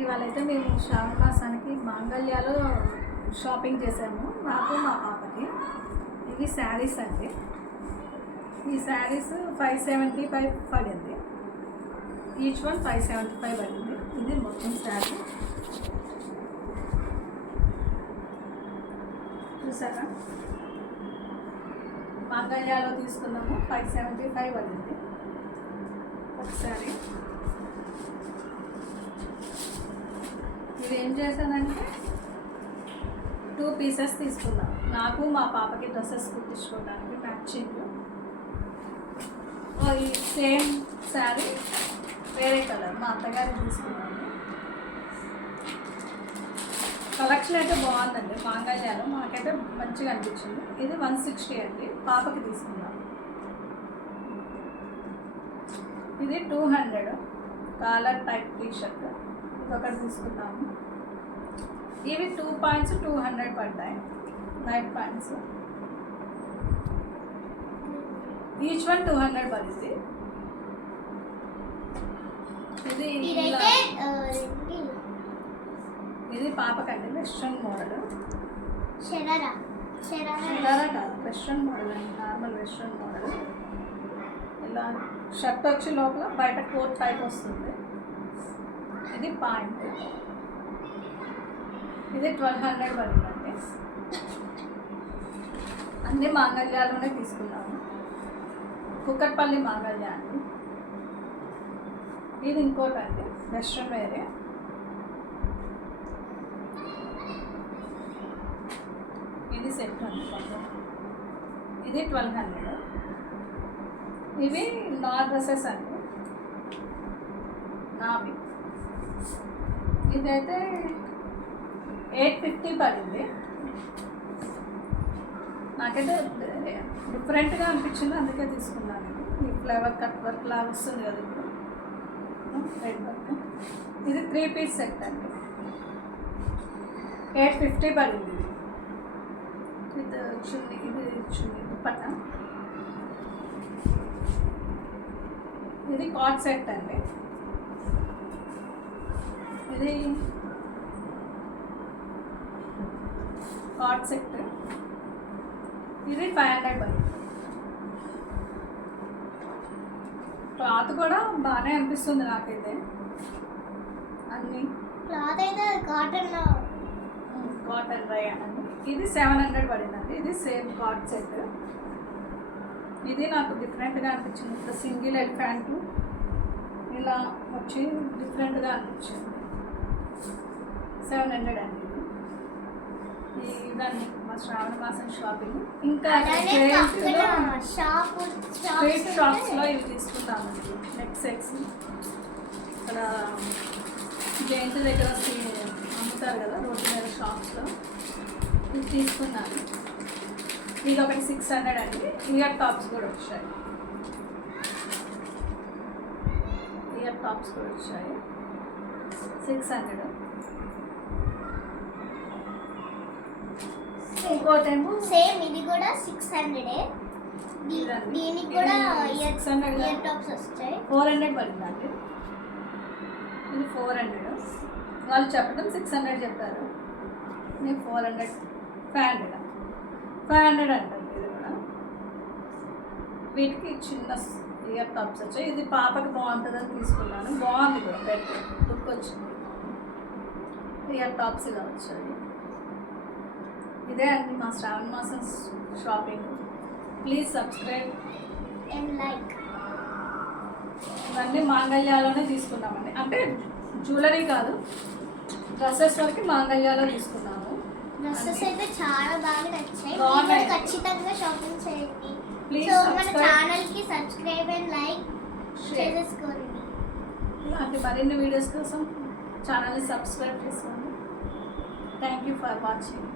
ఇవాళ అయితే మేము శ్రావణ మాసానికి మాంగళ్యాలో షాపింగ్ చేసాము, నాకు మా పాపకి. ఇవి శారీస్ అండి. ఈ శారీస్ 575 పడింది, ఈచ్ వన్ 575 పడింది. ఇది మొత్తం శారీ చూసారా, మాంగళ్యాలో తీసుకున్నాము. 575 పడింది ఒకసారి. ఇవి ఏం చేశానంటే 2 పీసెస్ తీసుకున్నాను, నాకు మా పాపకి డ్రెస్సెస్ కుట్టించుకోవడానికి మ్యాచింగ్. ఈ సేమ్ శారీ వేరే కలర్ మా అత్తగారికి తీసుకున్నాను. కలెక్షన్ అయితే బాగుందండి మాంగళ్యాలో, మాకైతే మంచిగా అనిపించింది. ఇది 160 అండి, పాపకి తీసుకున్నాను. ఇది 200 కాలర్ టైప్ టీ షర్ట్, ఇది ఒకటి తీసుకున్నాము. ఇవి 2 పాయింట్స్ 200 పడ్డాయి, నైట్ పాయింట్స్. ఈచ్ వన్ 200 పడింది. ఇది పాపకండి వెస్ట్రన్ మోడల్. షరారా కాదు, వెస్ట్రన్ మోడల్ అండి, నార్మల్ వెస్ట్రన్ మోడల్. ఇలా షర్ట్ వచ్చి లోపల బయట కోట్ టైప్ వస్తుంది. ఇది పాయింట్. ఇది 1200 పడిందండి. అన్నీ మాంగళ్యాలోనే తీసుకున్నాము, కుక్కట్పల్లి మాంగళ్య అండి. ఇది ఇంకోటి అండి, వెస్ట్రన్ వేరే. ఇది సెట్ అండి, ఇది 1200. ఇవి నా డ్రెస్సెస్ అండి, నావి. ఇదైతే 850 పడింది. నాకైతే డిఫరెంట్గా అనిపించింది, అందుకే తీసుకున్నాను. ఈ ఫ్లేవర్ కట్ వర్క్ లాగా వస్తుంది కదా ఇప్పుడు, రెడ్ వర్క్. ఇది 3 పీస్ సెట్ అండి, 850 పడింది. ఇది చున్నీ, ఇది చున్నీ దుపట్టా. ఇది కాట్ సెట్ అండి. ఇది కాట్ సెట్, ఇది 500 పడింది. క్లాత్ కూడా బాగానే అనిపిస్తుంది నాకైతే. అన్నీ క్లాత్ అయితే కాటన్ డ్రై అండి. ఇది 700 పడిందండి. ఇది సేమ్ కాట్ సెట్. ఇది నాకు డిఫరెంట్గా అనిపించింది, ఇప్పుడు సింగిల్ ఎలిఫెంట్ ఇలా వచ్చి డిఫరెంట్గా అనిపించింది. 700 అండి. ఇవన్నీ మా శ్రావణ మాసం షాపింగ్. ఇంకా స్ట్రీట్ షాప్స్లో ఇవి తీసుకుంటామండి, నెక్ సెట్స్. ఇక్కడ జయంతి దగ్గర అమ్ముతారు కదా రోడ్డు మీద షాప్స్లో, ఇది తీసుకున్నాను. ఇది ఒకటి 600 అండి. ఇయర్ టాప్స్ కూడా వచ్చాయి, ఇయర్ టాప్స్ కూడా వచ్చాయి 600. ఇంకోటేమో సేమ్, ఇది కూడా 600. దీనికి కూడా ఇయర్ టాప్స్ వస్తాయి. 400 పడిందండి. ఇది 400. వాళ్ళు చెప్పడం 600 చెప్పారు, నేను 400 500 అంటారు. ఇది కూడా వీటికి చిన్న ఇయర్ టాప్స్ వచ్చాయి. ఇది పాపకి బాగుంటుందని తీసుకున్నాను, బాగుంది కూడా, బెటర్ లుక్ వచ్చింది. ఇయర్ టాప్స్ ఇలా వచ్చాయి. ఇదే అండి మా శ్రావణ మాసం shopping. Please subscribe and like. ఇవన్నీ మాంగళ్యాలోనే తీసుకున్నామండి, అంటే జ్యువెలరీ కాదు, డ్రెస్సెస్ వరకు మాంగళ్యాలో తీసుకున్నాము. డ్రెస్సెస్ అయితే చాలా బాగా నచ్చాయి, ఖచ్చితంగా షాపింగ్ చేయండి. ప్లీజ్ మన ఛానల్కి సబ్స్క్రైబ్ అండ్ లైక్ చేసుకోండి. ఇలాంటి మరిన్ని వీడియోస్ కోసం ఛానల్ని సబ్స్క్రైబ్ చేసుకోండి. Thank you for watching.